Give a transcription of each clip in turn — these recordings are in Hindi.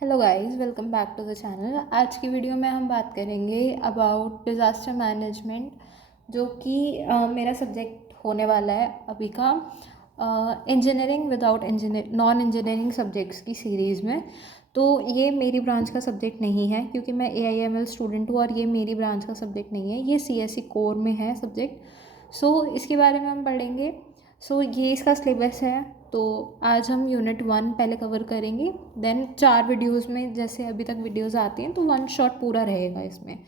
Hello guys, welcome back to the channel. आज की वीडियो में हम बात करेंगे अबाउट डिज़ास्टर मैनेजमेंट, जो कि मेरा सब्जेक्ट होने वाला है अभी का engineering without non engineering subjects की सीरीज़ में। तो ये मेरी ब्रांच का सब्जेक्ट नहीं है क्योंकि मैं AIML स्टूडेंट हूँ और ये मेरी ब्रांच का सब्जेक्ट नहीं है, ये CSE कोर में है सब्जेक्ट। सो इसके बारे में हम पढ़ेंगे। ये इसका सिलेबस है। तो आज हम यूनिट 1 पहले कवर करेंगे, देन 4 वीडियोस में जैसे अभी तक वीडियोस आती हैं तो वन शॉट पूरा रहेगा इसमें।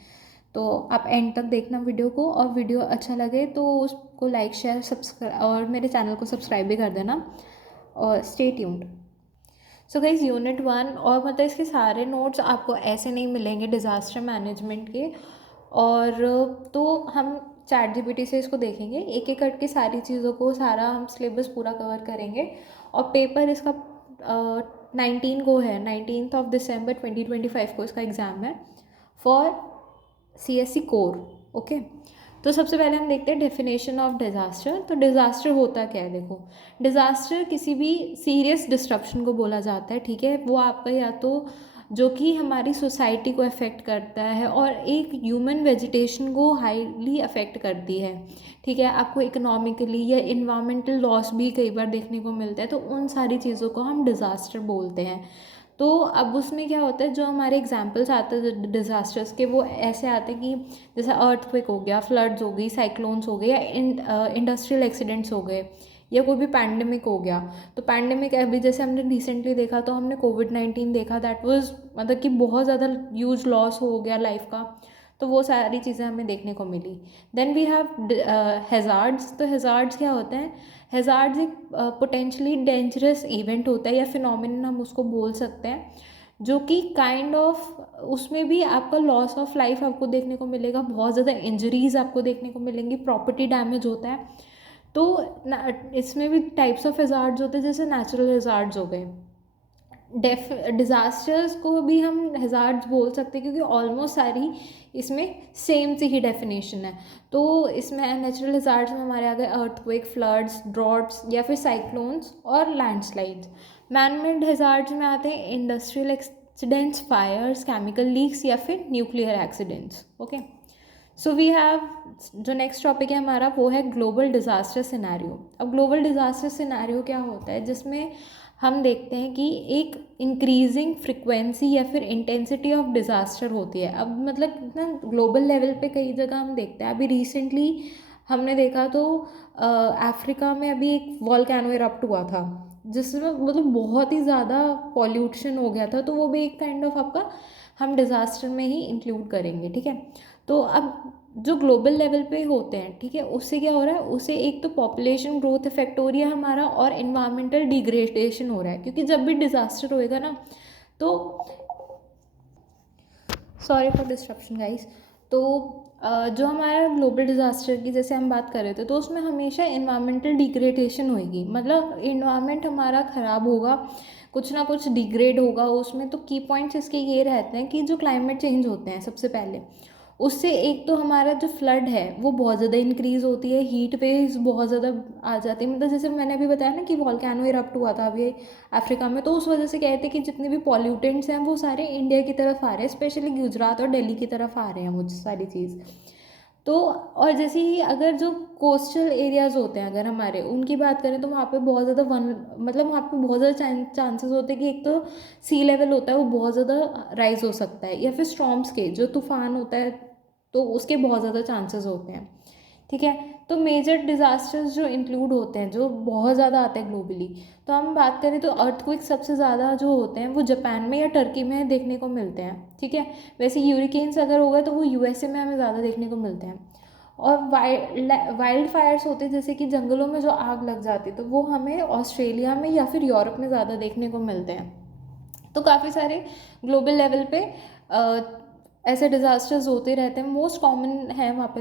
तो आप एंड तक देखना वीडियो को, और वीडियो अच्छा लगे तो उसको लाइक शेयर सब्सक्राइब और मेरे चैनल को सब्सक्राइब भी कर देना, और stay tuned. So guys, unit 1 और मतलब इसके सारे नोट्स आपको ऐसे नहीं मिलेंगे डिज़ास्टर मैनेजमेंट के। और तो हम ChatGPT से इसको देखेंगे, एक एक करके सारी चीज़ों को, सारा हम सिलेबस पूरा कवर करेंगे। और पेपर इसका 19 को है, 19 दिसंबर 2025 को इसका एग्ज़ाम है फॉर CSE कोर। ओके, तो सबसे पहले हम देखते हैं डेफिनेशन ऑफ डिज़ास्टर। तो डिज़ास्टर होता क्या है? देखो, डिज़ास्टर किसी भी सीरियस डिस्ट्रप्शन को बोला जाता है, ठीक है। वो आपका या तो जो कि हमारी सोसाइटी को अफेक्ट करता है और एक ह्यूमन वेजिटेशन को हाईली अफेक्ट करती है, ठीक है। आपको इकोनॉमिकली या इन्वायरमेंटल लॉस भी कई बार देखने को मिलता है, तो उन सारी चीज़ों को हम डिज़ास्टर बोलते हैं। तो अब उसमें क्या होता है, जो हमारे एग्जाम्पल्स आते हैं डिज़ास्टर्स के, वो ऐसे आते हैं कि जैसे अर्थक्वेक हो गया, फ्लड्स हो गई, साइक्लोन्स हो गए, या इंडस्ट्रियल एक्सीडेंट्स हो गए, या कोई भी पैंडमिक हो गया। तो पैंडमिक अभी जैसे हमने रिसेंटली देखा, तो हमने कोविड-19 देखा, दैट वाज मतलब कि बहुत ज़्यादा ह्यूज लॉस हो गया लाइफ का। तो वो सारी चीज़ें हमें देखने को मिली। Then we have hazards. तो हैज़ार्ड्स क्या होते हैं? हैज़ार्ड्स एक पोटेंशियली डेंजरस इवेंट होता है या फिनोमिनन हम उसको बोल सकते हैं, जो कि काइंड ऑफ उसमें भी आपका लॉस ऑफ लाइफ आपको देखने को मिलेगा, बहुत ज़्यादा इंजरीज आपको देखने को मिलेंगी, प्रॉपर्टी डैमेज होता है। तो इसमें भी टाइप्स ऑफ हैज़ार्ड्स होते हैं, जैसे नेचुरल हैज़ार्ड्स हो गए। डिज़ास्टर्स को भी हम हैज़ार्ड्स बोल सकते हैं क्योंकि ऑलमोस्ट सारी इसमें सेम सी ही डेफिनेशन है। तो इसमें नेचुरल हैज़ार्ड्स में हमारे आ गए अर्थक्वेक, फ्लड्स, ड्रॉट्स या फिर साइक्लोन्स और लैंडस्लाइड्स। मैनमेड हैज़ार्ड्स में आते हैं industrial accidents, fires, chemical leaks या फिर nuclear accidents. Okay, so we have जो नेक्स्ट टॉपिक है हमारा, वो है ग्लोबल डिज़ास्टर सिनेरियो। अब ग्लोबल डिज़ास्टर सिनेरियो क्या होता है? जिसमें हम देखते हैं कि एक इंक्रीजिंग फ्रिक्वेंसी या फिर इंटेंसिटी ऑफ डिज़ास्टर होती है। अब मतलब ना, ग्लोबल लेवल पे कई जगह हम देखते हैं। अभी रिसेंटली हमने देखा तो अफ्रीका में अभी एक वॉल्केनो इरप्ट हुआ था, जिसमें मतलब बहुत ही ज़्यादा पॉल्यूशन हो गया था। तो वो भी एक काइंड ऑफ आपका हम डिज़ास्टर में ही इंक्लूड करेंगे, ठीक है। तो अब जो ग्लोबल लेवल पे होते हैं, ठीक है, उससे क्या हो रहा है? उससे एक तो पॉपुलेशन ग्रोथ इफेक्ट हो रही है हमारा, और इन्वायरमेंटल डिग्रेडेशन हो रहा है, क्योंकि जब भी डिज़ास्टर होएगा ना, तो सॉरी फॉर डिस्ट्रप्शन गाइस। तो जो हमारा ग्लोबल डिज़ास्टर की जैसे हम बात कर रहे थे, तो उसमें हमेशा इन्वायरमेंटल डिग्रेडेशन होएगी, मतलब इन्वायरमेंट हमारा ख़राब होगा, कुछ ना कुछ डिग्रेड होगा उसमें। तो की पॉइंट्स इसके ये रहते हैं कि जो क्लाइमेट चेंज होते हैं सबसे पहले, उससे एक तो हमारा जो फ्लड है वो बहुत ज़्यादा इंक्रीज़ होती है, हीट वेव्स बहुत ज़्यादा आ जाती है। मतलब जैसे मैंने अभी बताया ना कि वॉल्केनो इरप्ट हुआ था अभी अफ्रीका में, तो उस वजह से कहते हैं कि जितने भी पॉल्यूटेंट्स हैं वो सारे इंडिया की तरफ आ रहे हैं, स्पेशली गुजरात और दिल्ली की तरफ आ रहे हैं वो सारी चीज़। तो और जैसे ही अगर जो कोस्टल एरियाज़ होते हैं, अगर हमारे उनकी बात करें, तो वहाँ पे बहुत ज़्यादा मतलब वहाँ पे बहुत ज़्यादा चांसेस होते हैं कि एक तो सी लेवल होता है वो बहुत ज़्यादा राइज हो सकता है, या फिर स्टॉर्म्स के जो तूफान होता है तो उसके बहुत ज़्यादा चांसेस होते हैं, ठीक है। तो मेजर डिज़ास्टर्स जो इंक्लूड होते हैं, जो बहुत ज़्यादा आते हैं ग्लोबली, तो हम बात करें तो अर्थक्वेक सबसे ज़्यादा जो होते हैं वो जापान में या टर्की में देखने को मिलते हैं, ठीक है। वैसे यूरिकेन्स अगर होगा तो वो USA में हमें ज़्यादा देखने को मिलते हैं। और वाइल्ड फायर्स होते हैं, जैसे कि जंगलों में जो आग लग जाती है, तो वो हमें ऑस्ट्रेलिया में या फिर यूरोप में ज़्यादा देखने को मिलते हैं। तो काफ़ी सारे ग्लोबल लेवल पे ऐसे डिज़ास्टर्स होते रहते हैं, मोस्ट कॉमन है वहाँ पे।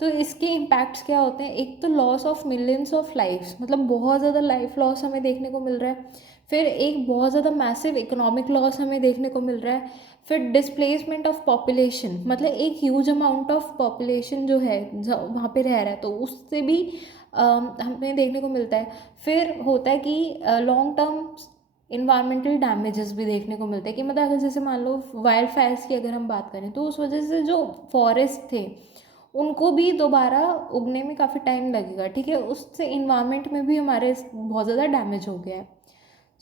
तो इसके इम्पैक्ट्स क्या होते हैं? एक तो loss of millions of lifes, मतलब बहुत ज़्यादा लाइफ लॉस हमें देखने को मिल रहा है। फिर एक बहुत ज़्यादा मैसिव इकोनॉमिक लॉस हमें देखने को मिल रहा है। फिर डिस्प्लेसमेंट ऑफ पॉपुलेशन, मतलब एक ह्यूज अमाउंट ऑफ पॉपुलेशन जो है वहाँ पे रह रहा है, तो उससे भी हमें देखने को मिलता है। फिर होता है कि लॉन्ग टर्म इन्वायरमेंटल डैमेजेस भी देखने को मिलते हैं कि मतलब अगर जैसे मान लो वाइल्ड फायर्स की अगर हम बात करें तो उस वजह से जो फॉरेस्ट थे उनको भी दोबारा उगने में काफ़ी टाइम लगेगा, ठीक है, उससे इन्वायरमेंट में भी हमारे बहुत ज़्यादा डैमेज हो गया है।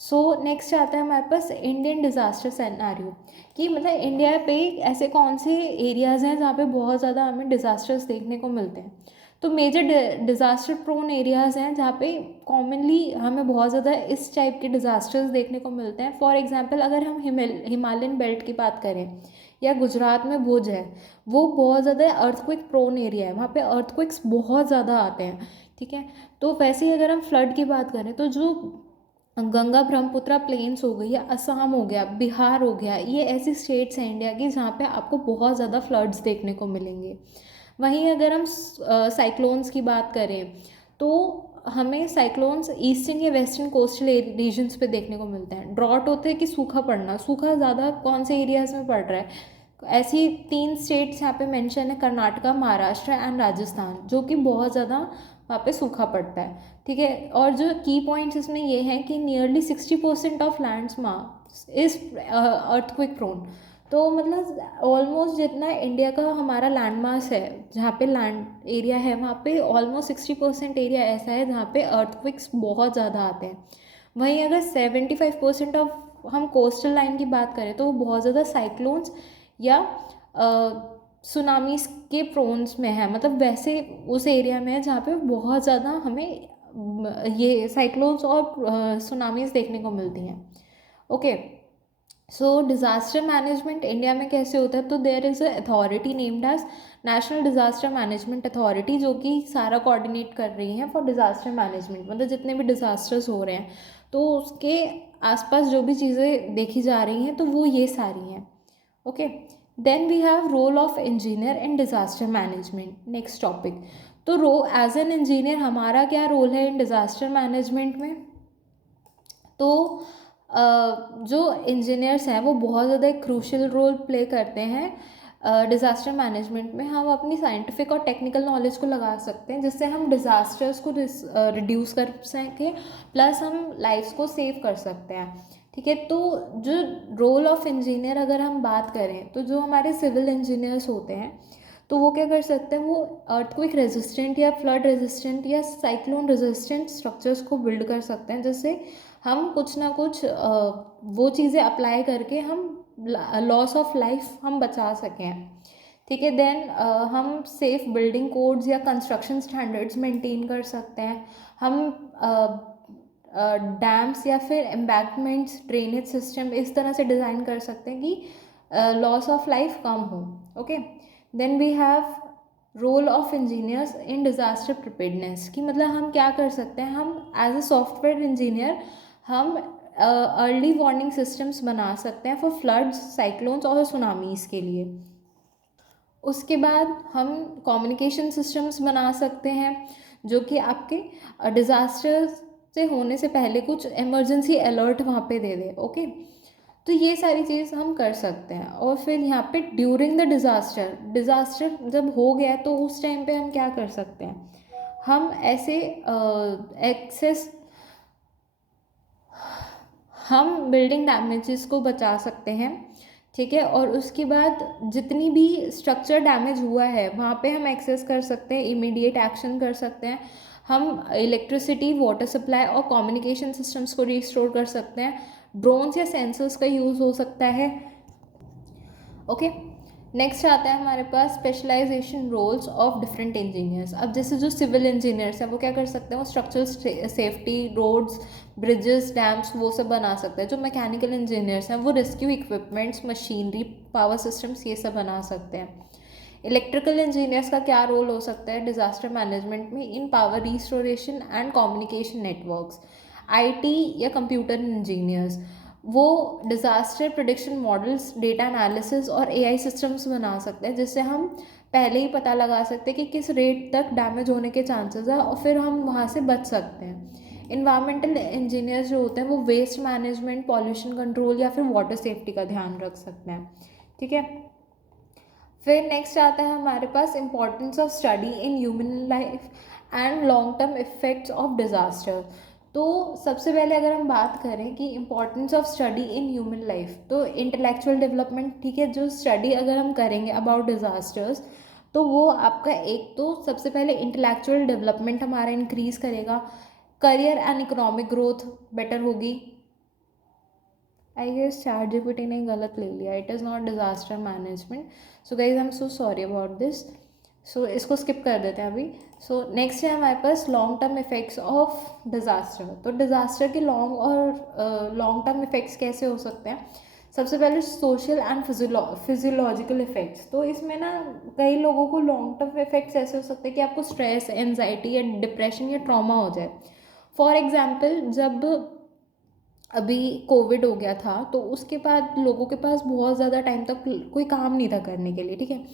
सो नेक्स्ट आता है हमारे पास इंडियन डिज़ास्टर सिनेरियो कि मतलब इंडिया पे ऐसे कौन से एरियाज़ हैं जहाँ पे बहुत ज़्यादा हमें डिज़ास्टर्स देखने को मिलते हैं। तो मेजर डिज़ास्टर प्रोन एरियाज़ हैं जहाँ पे कॉमनली हमें बहुत ज़्यादा इस टाइप के डिज़ास्टर्स देखने को मिलते हैं। फॉर एग्जांपल अगर हम हिमालयन बेल्ट की बात करें या गुजरात में भुज है, वो बहुत ज़्यादा अर्थक्वेक प्रोन एरिया है, वहाँ पे अर्थक्वेक्स बहुत ज़्यादा आते हैं, ठीक है। तो वैसे ही अगर हम फ्लड की बात करें तो जो गंगा ब्रह्मपुत्रा प्लेन्स हो गई या असम हो गया, बिहार हो गया, ये ऐसी स्टेट्स हैं इंडिया की जहाँ पे आपको बहुत ज़्यादा फ्लड्स देखने को मिलेंगे। वहीं अगर हम साइक्लोन्स की बात करें तो हमें साइक्लोन्स ईस्टर्न या वेस्टर्न कोस्टल रीजन्स पे देखने को मिलते हैं। ड्रॉट होते हैं कि सूखा पड़ना, सूखा ज़्यादा कौन से एरियाज़ में पड़ रहा है, ऐसी 3 स्टेट्स यहाँ पे मेंशन है, कर्नाटका, महाराष्ट्र एंड राजस्थान, जो कि बहुत ज़्यादा वहाँ पे सूखा पड़ता है, ठीक है। और जो की पॉइंट्स इसमें ये हैं कि nearly 60% of lands mass is earthquake prone. तो मतलब ऑलमोस्ट जितना इंडिया का हमारा लैंड मास है, जहाँ पे लैंड एरिया है, वहाँ पे ऑलमोस्ट 60% एरिया ऐसा है जहाँ पे अर्थक्वेक्स बहुत ज़्यादा आते हैं। वहीं अगर 75% ऑफ हम कोस्टल लाइन की बात करें तो वो बहुत ज़्यादा साइक्लोन्स या सुनामीस के प्रोन्स में है, मतलब वैसे उस एरिया में है जहाँ पे बहुत ज़्यादा हमें ये साइक्लोन्स और सुनामीस देखने को मिलती हैं। Okay, so disaster management India में कैसे होता है, तो there is a authority named as national disaster management authority, जो कि सारा कोऑर्डिनेट कर रही है फॉर डिज़ास्टर मैनेजमेंट, मतलब जितने भी डिज़ास्टर्स हो रहे हैं तो उसके आसपास जो भी चीज़ें देखी जा रही हैं तो वो ये सारी हैं। Okay, then we have role of engineer in disaster management, next topic. तो एज एन इंजीनियर हमारा क्या रोल है इन डिज़ास्टर मैनेजमेंट में, तो जो इंजीनियर्स हैं वो बहुत ज़्यादा एक क्रूशियल रोल प्ले करते हैं डिज़ास्टर मैनेजमेंट में। हम अपनी साइंटिफिक और टेक्निकल नॉलेज को लगा सकते हैं जिससे हम डिज़ास्टर्स को रिड्यूस कर सकें, प्लस हम लाइफ्स को सेव कर सकते हैं, ठीक है। तो जो रोल ऑफ इंजीनियर अगर हम बात करें तो जो हमारे सिविल इंजीनियर्स होते हैं तो वो क्या कर सकते हैं, वो अर्थक्वेक रेजिस्टेंट या फ्लड रेजिस्टेंट या साइक्लोन रेजिस्टेंट स्ट्रक्चर्स को बिल्ड कर सकते हैं, जिससे हम कुछ ना कुछ वो चीज़ें अप्लाई करके हम लॉस ऑफ लाइफ हम बचा सकें, ठीक है। देन हम सेफ बिल्डिंग कोड्स या कंस्ट्रक्शन स्टैंडर्ड्स मेंटेन कर सकते हैं। हम डैम्स या फिर एम्बैंकमेंट्स, ड्रेनेज सिस्टम इस तरह से डिज़ाइन कर सकते हैं कि लॉस ऑफ लाइफ कम हो। Okay, then we have role of engineers in disaster preparedness, कि मतलब हम क्या कर सकते हैं, हम एज अ सॉफ्टवेयर इंजीनियर हम अर्ली वार्निंग सिस्टम्स बना सकते हैं फॉर फ्लड्स, साइक्लोन्स और सुनामीज़ के लिए। उसके बाद हम कम्युनिकेशन सिस्टम्स बना सकते हैं जो कि आपके डिज़ास्टर से होने से पहले कुछ इमरजेंसी अलर्ट वहाँ पे दे दे। ओके, तो ये सारी चीज़ हम कर सकते हैं। और फिर यहाँ पे ड्यूरिंग द डिज़ास्टर जब हो गया तो उस टाइम पे हम क्या कर सकते हैं, हम ऐसे एक्सेस हम बिल्डिंग डैमेजेस को बचा सकते हैं, ठीक है। और उसके बाद जितनी भी स्ट्रक्चर डैमेज हुआ है वहाँ पे हम एक्सेस कर सकते हैं, इमीडिएट एक्शन कर सकते हैं। हम इलेक्ट्रिसिटी, वाटर सप्लाई और कम्युनिकेशन सिस्टम्स को रिस्टोर कर सकते हैं। ड्रोन्स या सेंसर्स का यूज़ हो सकता है। ओके, नेक्स्ट आता है हमारे पास specialization roles of different engineers. अब जैसे जो सिविल इंजीनियर्स हैं वो क्या कर सकते हैं, वो structural safety, roads, bridges, dams वो सब बना सकते हैं। जो मैकेनिकल इंजीनियर्स हैं वो rescue equipments, machinery, power systems ये सब बना सकते हैं। इलेक्ट्रिकल इंजीनियर्स का क्या रोल हो सकता है डिज़ास्टर मैनेजमेंट में, in power restoration and communication networks. IT या कंप्यूटर इंजीनियर्स वो disaster prediction models, data analysis और एआई सिस्टम्स बना सकते हैं, जिससे हम पहले ही पता लगा सकते हैं कि किस रेट तक डैमेज होने के चांसेस है और फिर हम वहाँ से बच सकते हैं। इन्वायरमेंटल इंजीनियर्स जो होते हैं वो वेस्ट मैनेजमेंट, पॉल्यूशन कंट्रोल या फिर वाटर सेफ्टी का ध्यान रख सकते हैं, ठीक है। फिर नेक्स्ट आता है हमारे पास importance of study in human life and long term effects of disaster. तो सबसे पहले अगर हम बात करें कि importance of study in human life, तो इंटेलेक्चुअल डेवलपमेंट, ठीक है, जो स्टडी अगर हम करेंगे अबाउट डिज़ास्टर्स, तो वो आपका एक तो सबसे पहले इंटेलेक्चुअल डेवलपमेंट हमारा इंक्रीज करेगा, career and economic growth better होगी। आई गेस ChatGPT ने गलत ले लिया, it is not disaster management. So guys I am so sorry about this. So इसको स्किप कर देते हैं अभी। सो नेक्स्ट है हमारे पास long term effects of disaster. तो डिज़ास्टर के लॉन्ग टर्म इफेक्ट्स कैसे हो सकते हैं? सबसे पहले सोशल एंड फिजियोलॉजिकल इफेक्ट्स। तो इसमें ना कई लोगों को लॉन्ग टर्म इफेक्ट्स ऐसे हो सकते हैं कि आपको स्ट्रेस, एनजाइटी या डिप्रेशन या ट्रॉमा हो जाए। फॉर एग्जाम्पल, जब अभी कोविड हो गया था तो उसके बाद लोगों के पास बहुत ज़्यादा टाइम तक कोई काम नहीं था करने के लिए, ठीक है।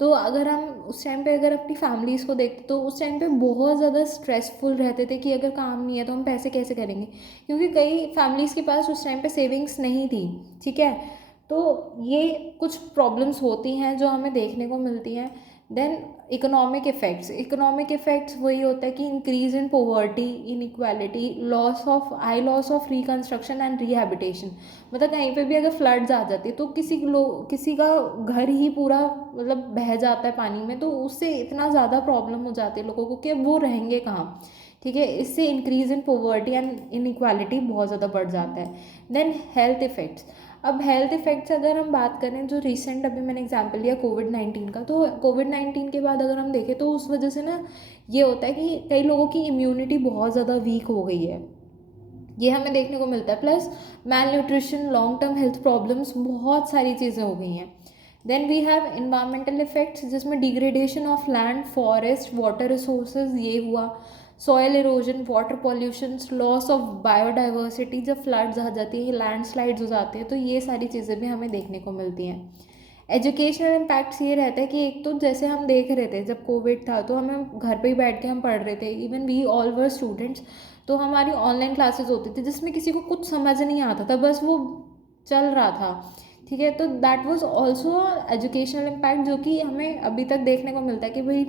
तो अगर हम उस टाइम पे अगर अपनी फैमिलीज़ को देखते तो उस टाइम पे बहुत ज़्यादा स्ट्रेसफुल रहते थे कि अगर काम नहीं है तो हम पैसे कैसे करेंगे, क्योंकि कई फैमिलीज़ के पास उस टाइम पे सेविंग्स नहीं थी, ठीक है। तो ये कुछ प्रॉब्लम्स होती हैं जो हमें देखने को मिलती हैं। देन इकोनॉमिक इफेक्ट्स वही होता है कि increase in poverty, inequality, loss of reconstruction and rehabilitation. मतलब कहीं पे भी अगर फ्लड्स आ जाती है तो किसी का घर ही पूरा मतलब बह जाता है पानी में, तो उससे इतना ज़्यादा प्रॉब्लम हो जाती है लोगों को कि अब वो रहेंगे कहाँ, ठीक है। इससे increase in poverty and inequality बहुत ज़्यादा बढ़ जाता है। Then health effects. अब हेल्थ इफेक्ट्स अगर हम बात करें, जो रिसेंट अभी मैंने एग्जांपल लिया कोविड-19 का, तो कोविड-19 के बाद अगर हम देखें तो उस वजह से ना ये होता है कि कई लोगों की इम्यूनिटी बहुत ज़्यादा वीक हो गई है, ये हमें देखने को मिलता है। Plus malnutrition, long term health problems, बहुत सारी चीज़ें हो गई हैं। Then we have environmental effects, जिसमें degradation of land, forest, water resources, ये हुआ। Soil erosion, water pollution, loss of biodiversity, जब फ्लड्स आ जाती है, लैंडस्लाइड्स हो जाते हैं, तो ये सारी चीज़ें भी हमें देखने को मिलती हैं। एजुकेशनल इम्पैक्ट्स ये रहता है कि एक तो जैसे हम देख रहे थे जब कोविड था तो हमें घर पे ही बैठ के हम पढ़ रहे थे, even we all were students. तो हमारी ऑनलाइन क्लासेस होती थी जिसमें किसी को कुछ समझ नहीं आता था, बस वो चल रहा था, ठीक है। तो that was also educational impact, जो कि हमें अभी तक देखने को मिलता है कि भाई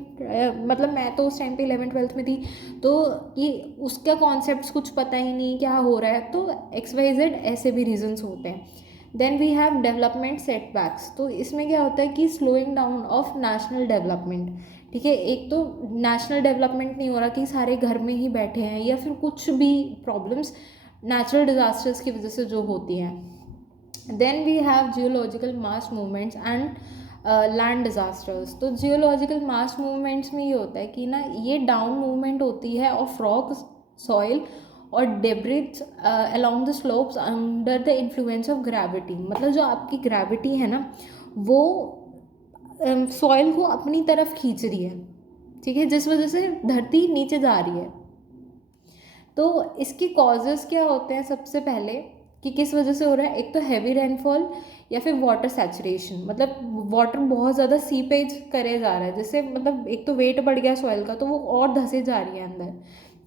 मतलब मैं तो उस टाइम पे 11th-12th में थी, तो ये उसका कॉन्सेप्ट कुछ पता ही नहीं क्या हो रहा है, तो XYZ ऐसे भी रीजंस होते हैं। Then we have development setbacks. तो इसमें क्या होता है कि slowing down of national development, ठीक है। एक तो नेशनल डेवलपमेंट नहीं हो रहा कि सारे घर में ही बैठे हैं, या फिर कुछ भी प्रॉब्लम्स नेचुरल डिजास्टर्स की वजह से जो होती हैं। Then we have geological mass movements and land disasters. तो जियोलॉजिकल मास मूवमेंट्स में ये होता है कि ना ये डाउन मूवमेंट होती है ऑफ रॉक, सॉइल और debris along the slopes under the influence of gravity. मतलब जो आपकी ग्रेविटी है ना, वो सॉइल को अपनी तरफ खींच रही है, ठीक है, जिस वजह से धरती नीचे जा रही है। तो इसकी कॉजेज़ क्या होते हैं? सबसे पहले कि किस वजह से हो रहा है, एक तो हैवी रेनफॉल या फिर वाटर सैचुरेशन, मतलब वाटर बहुत ज़्यादा सीपेज करे जा रहा है, जिससे मतलब एक तो वेट बढ़ गया सॉइल का तो वो और धसे जा रही है अंदर।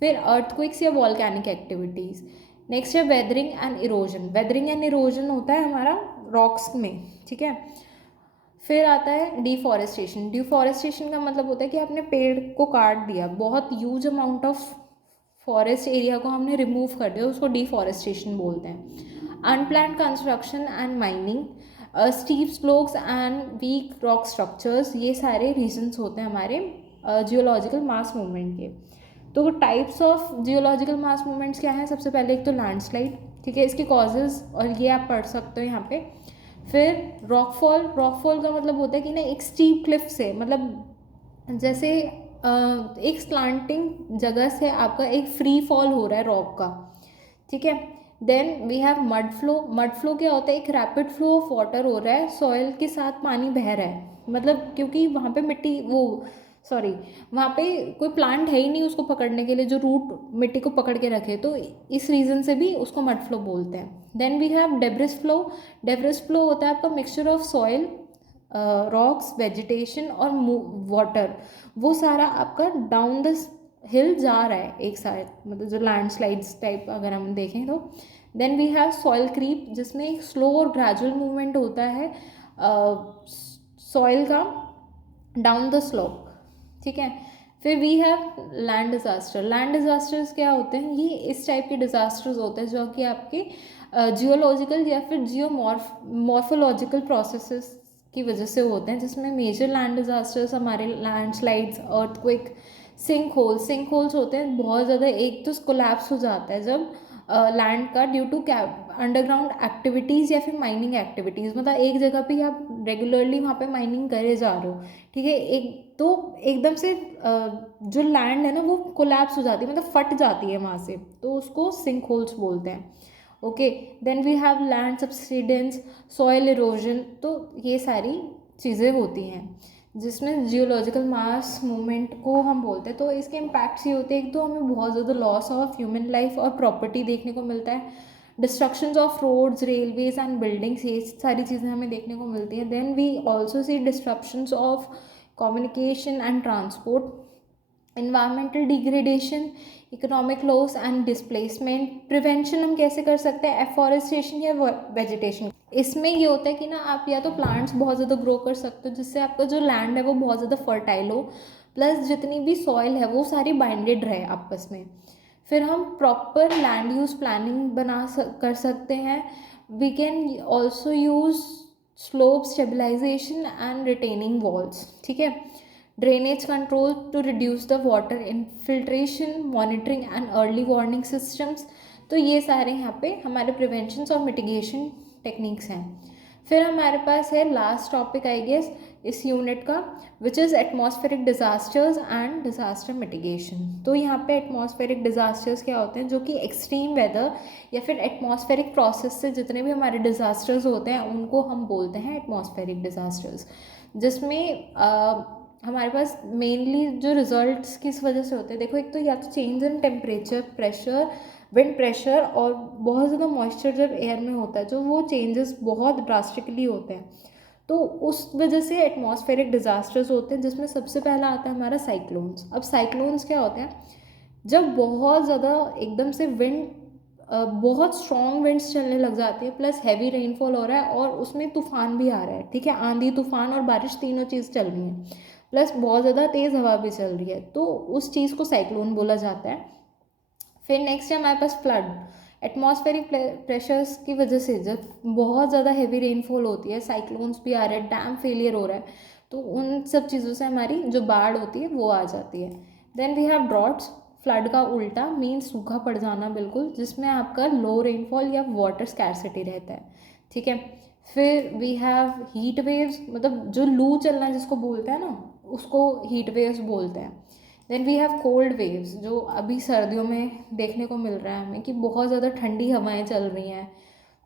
फिर अर्थक्वेक्स या वॉल्केनिक एक्टिविटीज़। नेक्स्ट है weathering and erosion. Weathering and erosion होता है हमारा रॉक्स में, ठीक है। फिर आता है डिफॉरेस्टेशन। डिफॉरेस्टेशन का मतलब होता है कि आपने पेड़ को काट दिया, बहुत huge amount of forest area को हमने रिमूव कर दिया, उसको डिफॉरेस्टेशन बोलते हैं। Unplanned construction and mining, steep slopes and weak rock structures, ये सारे रीजंस होते हैं हमारे जियोलॉजिकल मास मूवमेंट के। तो types of geological mass movements क्या हैं? सबसे पहले एक तो लैंडस्लाइड, ठीक है, इसके कॉजेज़ और ये आप पढ़ सकते हो यहाँ पे। फिर रॉकफॉल। रॉकफॉल का मतलब होता है कि ना एक स्टीप क्लिफ से, मतलब जैसे एक स्लांटिंग जगह से आपका एक फ्री फॉल हो रहा है रॉक का, ठीक है। Then we have mud flow. Mud flow क्या होता है? एक रैपिड फ्लो ऑफ वाटर हो रहा है, सॉइल के साथ पानी बह रहा है, मतलब क्योंकि वहाँ पे मिट्टी वहाँ पे कोई प्लांट है ही नहीं उसको पकड़ने के लिए जो रूट मिट्टी को पकड़ के रखे, तो इस रीज़न से भी उसको मड फ्लो बोलते हैं। Then we have debris flow. Debris flow होता है आपका mixture of soil, rocks, vegetation और वाटर, वो सारा आपका डाउन द हिल जा रहा है एक साथ, मतलब जो लैंडस्लाइड्स टाइप अगर हम देखें तो। Then we have soil creep, जिसमें एक स्लो और ग्रेजुअल मूवमेंट होता है सॉइल का डाउन द स्लोप, ठीक है। फिर we have land disaster. Land disasters क्या होते हैं, ये इस टाइप के डिज़ास्टर्स होते हैं जो कि आपके जियोलॉजिकल या फिर मॉर्फोलॉजिकल प्रोसेसेस की वजह से होते हैं, जिसमें मेजर लैंड डिज़ास्टर्स हमारे लैंडस्लाइड्स, अर्थक्वेक, सिंक होल्स होते हैं बहुत ज़्यादा। एक तो कोलैप्स हो जाता है जब लैंड का ड्यू टू अंडरग्राउंड एक्टिविटीज़ या फिर माइनिंग एक्टिविटीज़, मतलब एक जगह पे आप रेगुलरली वहाँ पे माइनिंग करे जा रहे हो, ठीक है, एक तो एकदम से जो लैंड है ना वो कोलैप्स हो जाती है, मतलब फट जाती है वहाँ से, तो उसको सिंक होल्स बोलते हैं। Okay, then we have land subsidence, soil erosion. तो ये सारी चीज़ें होती हैं जिसमें जियोलॉजिकल मास मूवमेंट को हम बोलते हैं। तो इसके इम्पैक्ट्स ये होते हैं, एक तो हमें बहुत ज़्यादा लॉस ऑफ ह्यूमन लाइफ और प्रॉपर्टी देखने को मिलता है, destructions of roads, railways and buildings, ये सारी चीज़ें हमें देखने को मिलती हैं। Then we also see disruptions of communication and transport, environmental degradation, economic loss and displacement. Prevention हम कैसे कर सकते हैं, एफॉरेस्टेशन या वेजिटेशन। इसमें ये होता है कि ना आप या तो प्लांट्स बहुत ज़्यादा ग्रो कर सकते हो जिससे आपका जो लैंड है वो बहुत ज़्यादा फर्टाइल हो, प्लस जितनी भी सॉइल है वो सारी बाइंडेड रहे आपस में। फिर हम प्रॉपर लैंड यूज़ प्लानिंग कर सकते हैं। We can also use slope stabilization and retaining walls, ठीक है, drainage control to reduce the water infiltration, monitoring and early warning systems. तो ये सारे यहाँ पे हमारे प्रिवेंशन और मिटिगेशन टेक्निक्स हैं। फिर हमारे पास है लास्ट टॉपिक आई गेस इस यूनिट का, which is atmospheric disasters and disaster mitigation. तो यहाँ पे एटमॉस्फेरिक डिज़ास्टर्स क्या होते हैं, जो कि एक्सट्रीम वेदर या फिर एटमॉस्फेरिक प्रोसेस से जितने भी हमारे डिज़ास्टर्स होते हैं उनको हम बोलते हैं एटमॉस्फेरिक डिज़ास्टर्स, जिसमें हमारे पास मेनली जो रिजल्ट्स किस वजह से होते हैं, देखो एक तो या तो change in temperature, pressure, wind pressure, और बहुत ज़्यादा मॉइस्चर जब एयर में होता है जो वो चेंजेस बहुत ड्रास्टिकली होते हैं, तो उस वजह से एटमॉस्फेरिक डिज़ास्टर्स होते हैं, जिसमें सबसे पहला आता है हमारा साइक्लोन्स। अब साइक्लोन्स क्या होते हैं, जब बहुत ज़्यादा एकदम से विंड बहुत स्ट्रॉन्ग विंड्स चलने लग जाती है, प्लस हैवी रेनफॉल हो रहा है और उसमें तूफान भी आ रहा है, ठीक है, आंधी तूफान और बारिश तीनों चीज़ चल रही है, प्लस बहुत ज़्यादा तेज़ हवा भी चल रही है, तो उस चीज़ को साइक्लोन बोला जाता है। फिर नेक्स्ट है हमारे पास फ्लड। एटमॉस्फेरिक प्रेशर्स की वजह से जब बहुत ज़्यादा हैवी रेनफॉल होती है, साइक्लोन्स भी आ रहे हैं, डैम फेलियर हो रहा है, तो उन सब चीज़ों से हमारी जो बाढ़ होती है वो आ जाती है। Then we have droughts. Flood का उल्टा मीन सूखा पड़ जाना बिल्कुल, जिसमें आपका लो रेनफॉल या वाटर स्कैरसिटी रहता है, ठीक है। फिर वी हैव हीट वेव्स, मतलब जो लू चलना जिसको बोलते हैं ना उसको हीट वेव्स बोलते हैं। Then we have cold waves, जो अभी सर्दियों में देखने को मिल रहा है हमें कि बहुत ज़्यादा ठंडी हवाएं चल रही हैं,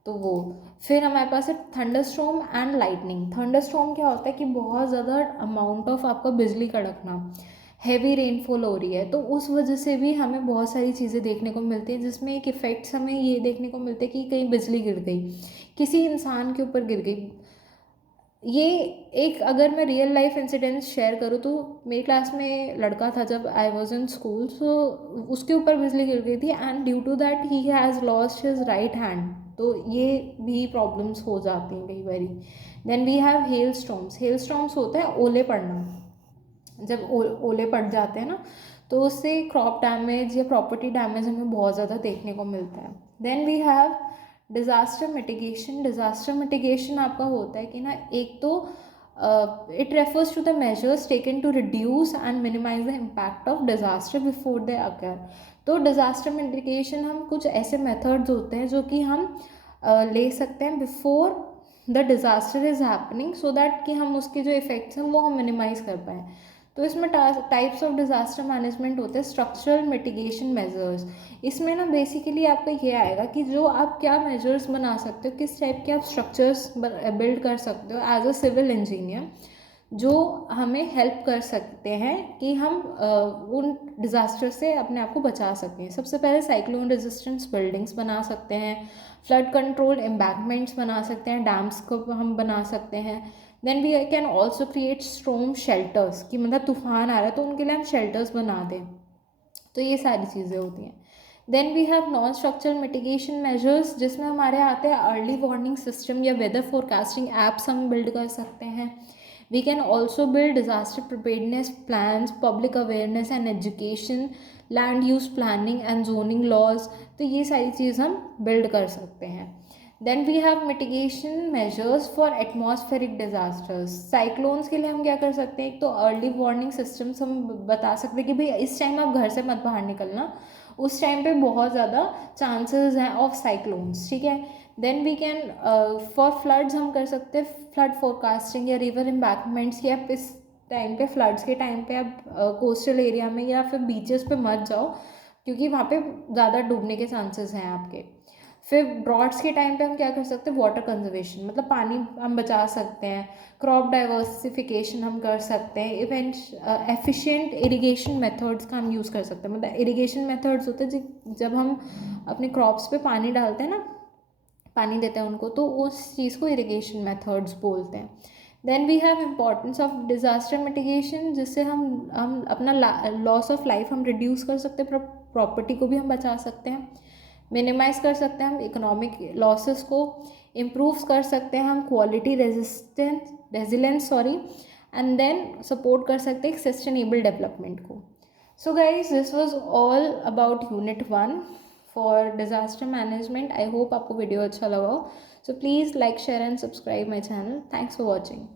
तो वो। फिर हमारे पास है thunder storm and lightning. Thunder storm क्या होता है कि बहुत ज़्यादा अमाउंट ऑफ आपका बिजली कड़कना, हैवी रेनफॉल हो रही है, तो उस वजह से भी हमें बहुत सारी चीज़ें देखने को मिलती हैं, जिसमें एक इफ़ेक्ट्स हमें ये देखने को मिलते हैं कि कहीं बिजली गिर गई, किसी इंसान के ऊपर गिर गई। ये एक अगर मैं रियल लाइफ इंसिडेंट शेयर करूँ तो मेरी क्लास में लड़का था जब आई वॉज इन स्कूल, सो उसके ऊपर बिजली गिर गई थी and due to that he has lost his right hand, तो ये भी प्रॉब्लम्स हो जाती हैं कई बारी। Then we have hail storms. Hail storms होता है ओले पड़ना, जब ओले पड़ जाते हैं ना तो उससे क्रॉप डैमेज या प्रॉपर्टी डैमेज हमें बहुत ज़्यादा देखने को मिलता है। Then we have disaster mitigation. Disaster mitigation आपका होता है कि ना एक तो it refers to the measures taken to reduce and minimize the impact of disaster before they occur. तो डिज़ास्टर मिटिगेशन हम कुछ ऐसे मेथड्स होते हैं जो कि हम ले सकते हैं before the disaster is happening, so that कि हम उसके जो इफ़ेक्ट्स हैं वो हम मिनिमाइज़ कर पाएँ। तो इसमें टाइप्स ऑफ डिज़ास्टर मैनेजमेंट होते हैं। स्ट्रक्चरल मिटिगेशन मेजर्स, इसमें ना बेसिकली आपका ये आएगा कि जो आप क्या मेजर्स बना सकते हो, किस टाइप के आप स्ट्रक्चर्स बिल्ड कर सकते हो एज अ सिविल इंजीनियर, जो हमें हेल्प कर सकते हैं कि हम उन डिज़ास्टर से अपने आप को बचा सकें। सबसे पहले साइक्लोन रेजिस्टेंस बिल्डिंग्स बना सकते हैं, फ्लड कंट्रोल एम्बैंकमेंट्स बना सकते हैं, डैम्स को हम बना सकते हैं। Then we can also create storm shelters, कि मतलब तूफान आ रहा है तो उनके लिए हम शेल्टर्स बना दें, तो ये सारी चीज़ें होती हैं। Then we have non structural mitigation measures, जिसमें हमारे आते हैं अर्ली वार्निंग सिस्टम या वेदर फोरकास्टिंग एप्स हम बिल्ड कर सकते हैं। We can also build disaster preparedness plans, public awareness and education, land use planning and zoning laws. तो ये सारी चीज़ हम बिल्ड कर सकते हैं। Then we have mitigation measures for atmospheric disasters. Cyclones के लिए हम क्या कर सकते हैं, एक तो अर्ली वार्निंग सिस्टम्स हम बता सकते हैं कि भाई इस टाइम आप घर से मत बाहर निकलना, उस टाइम पे बहुत ज़्यादा चांसेस हैं ऑफ साइक्लोन्स, ठीक है। Then we can for floods हम कर सकते हैं फ्लड फोरकास्टिंग या रिवर एम्बैंकमेंट्स, कि आप इस टाइम पे फ्लड्स के टाइम पे आप कोस्टल एरिया में या फिर बीचेस पे मत जाओ, क्योंकि वहाँ पे ज़्यादा डूबने के चांसेस हैं आपके। फिर ड्रॉट्स के टाइम पे हम क्या कर सकते हैं, वाटर कंजर्वेशन, मतलब पानी हम बचा सकते हैं। क्रॉप डाइवर्सिफिकेशन हम कर सकते हैं। इवेंट एफिशिएंट इरिगेशन मेथड्स का हम यूज़ कर सकते हैं। मतलब इरिगेशन मेथड्स होते हैं जब हम अपने क्रॉप्स पे पानी डालते हैं ना, पानी देते हैं उनको, तो उस चीज़ को इरिगेशन मेथड्स बोलते हैं। Then we have importance of disaster mitigation, जिससे हम अपना लॉस ऑफ लाइफ हम रिड्यूस कर सकते हैं, प्रॉपर्टी को भी हम बचा सकते हैं, मिनिमाइज कर सकते हैं हम इकोनॉमिक लॉसेस को, इम्प्रूव कर सकते हैं हम quality resilience and then support कर सकते हैं सस्टेनेबल डेवलपमेंट को। So guys this was all about unit 1 for disaster management. I hope आपको वीडियो अच्छा लगा हो। So please like share and subscribe my channel. Thanks for watching.